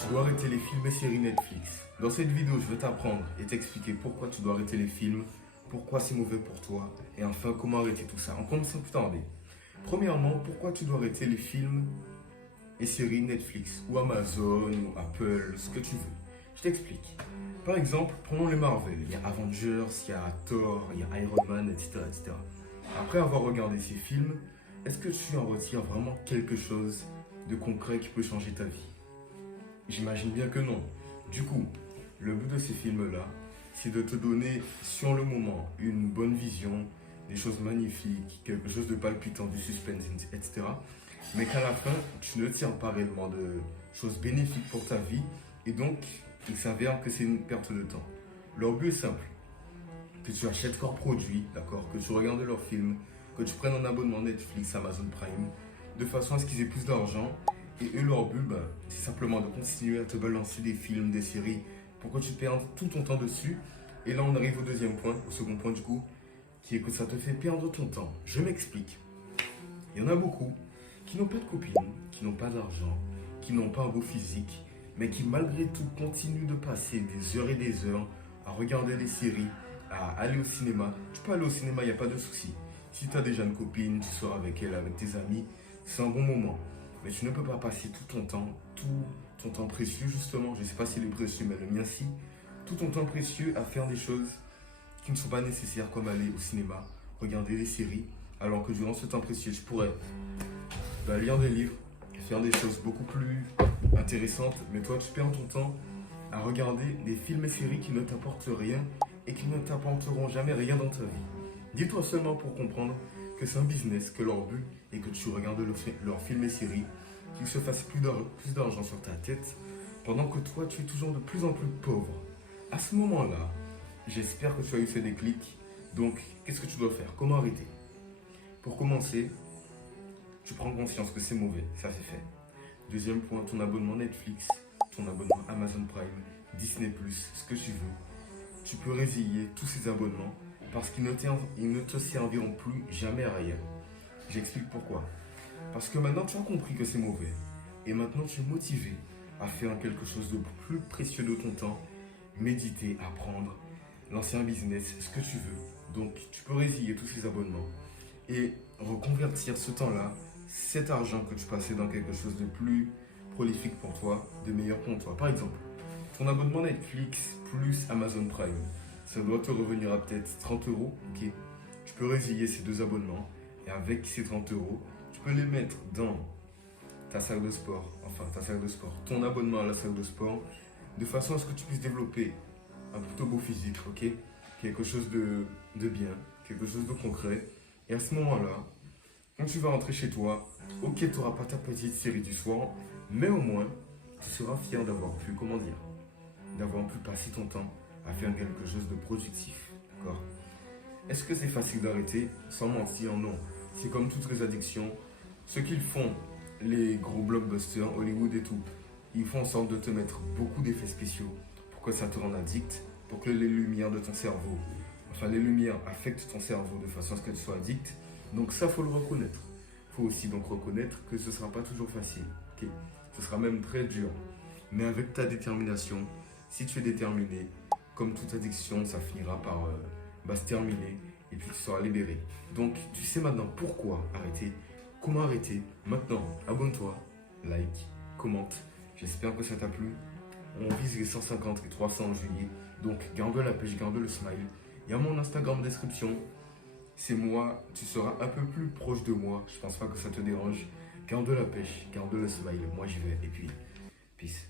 Tu dois arrêter les films et séries Netflix. Dans cette vidéo, je vais t'apprendre et t'expliquer pourquoi tu dois arrêter les films, pourquoi c'est mauvais pour toi, et enfin comment arrêter tout ça. On commence sans plus tarder. Premièrement, pourquoi tu dois arrêter les films et séries Netflix, ou Amazon, ou Apple, ce que tu veux. Je t'explique. Par exemple, prenons les Marvel. Il y a Avengers, il y a Thor, il y a Iron Man, etc., etc. Après avoir regardé ces films, est-ce que tu en retires vraiment quelque chose de concret qui peut changer ta vie? J'imagine bien que non. Du coup, le but de ces films-là, c'est de te donner sur le moment une bonne vision, des choses magnifiques, quelque chose de palpitant, du suspense, etc. Mais qu'à la fin, tu ne tires pas réellement de choses bénéfiques pour ta vie et donc il s'avère que c'est une perte de temps. Leur but est simple, que tu achètes leurs produits, d'accord, que tu regardes leurs films, que tu prennes un abonnement Netflix, Amazon Prime, de façon à ce qu'ils aient plus d'argent. Et eux, leur but, c'est simplement de continuer à te balancer des films, des séries, pour que tu perdes tout ton temps dessus. Et là, on arrive au deuxième point, au second point du coup, qui est que ça te fait perdre ton temps. Je m'explique. Il y en a beaucoup qui n'ont pas de copine, qui n'ont pas d'argent, qui n'ont pas un beau physique, mais qui malgré tout continuent de passer des heures et des heures à regarder des séries, à aller au cinéma. Tu peux aller au cinéma, il n'y a pas de souci. Si tu as déjà une copine, tu sors avec elle, avec tes amis, c'est un bon moment. Mais tu ne peux pas passer tout ton temps précieux justement, je ne sais pas s'il est précieux, mais le mien si, tout ton temps précieux à faire des choses qui ne sont pas nécessaires comme aller au cinéma, regarder des séries, alors que durant ce temps précieux, tu pourrais lire des livres, faire des choses beaucoup plus intéressantes, mais toi tu perds ton temps à regarder des films et séries qui ne t'apportent rien et qui ne t'apporteront jamais rien dans ta vie. Dis-toi seulement pour comprendre que c'est un business, que leur but est que tu regardes leurs films et séries, qu'ils se fassent plus d'argent sur ta tête, pendant que toi tu es toujours de plus en plus pauvre. À ce moment-là, j'espère que tu as eu ce déclic. Donc, qu'est-ce que tu dois faire? Comment arrêter? Pour commencer, tu prends conscience que c'est mauvais, ça c'est fait. Deuxième point, ton abonnement Netflix, ton abonnement Amazon Prime, Disney+, ce que tu veux. Tu peux résilier tous ces abonnements parce qu'ils ne te serviront plus jamais à rien. J'explique pourquoi. Parce que maintenant tu as compris que c'est mauvais. Et maintenant tu es motivé à faire quelque chose de plus précieux de ton temps, méditer, apprendre, lancer un business, ce que tu veux. Donc tu peux résilier tous ces abonnements et reconvertir ce temps-là, cet argent que tu passais dans quelque chose de plus prolifique pour toi, de meilleur pour toi. Par exemple, ton abonnement Netflix plus Amazon Prime, ça doit te revenir à peut-être 30 euros. Ok, tu peux résilier ces deux abonnements et avec ces 30 euros, tu peux les mettre dans ta salle de sport, ton abonnement à la salle de sport, de façon à ce que tu puisses développer un plutôt beau physique, ok, quelque chose de bien, quelque chose de concret. Et à ce moment-là, quand tu vas rentrer chez toi, ok, tu n'auras pas ta petite série du soir, mais au moins, tu seras fier d'avoir pu, comment dire, d'avoir pu passer ton temps à faire quelque chose de productif, d'accord? Est-ce que c'est facile d'arrêter? Sans mentir, non. C'est comme toutes les addictions. Ce qu'ils font, les gros blockbusters, Hollywood et tout, ils font en sorte de te mettre beaucoup d'effets spéciaux pour que ça te rende addict, pour que les lumières de ton cerveau, enfin les lumières affectent ton cerveau de façon à ce que tu sois addict. Donc ça, faut le reconnaître. Il faut aussi donc reconnaître que ce ne sera pas toujours facile. Ok, ce sera même très dur. Mais avec ta détermination, si tu es déterminé, comme toute addiction, ça finira par se terminer et puis tu seras libéré. Donc tu sais maintenant pourquoi arrêter, comment arrêter. Maintenant, abonne-toi, like, commente. J'espère que ça t'a plu. On vise les 150 et 300 en juillet. Donc garde la pêche, garde le smile. Il y a mon Instagram en description. C'est moi, tu seras un peu plus proche de moi. Je pense pas que ça te dérange. Garde la pêche, garde le smile. Moi j'y vais et puis, peace.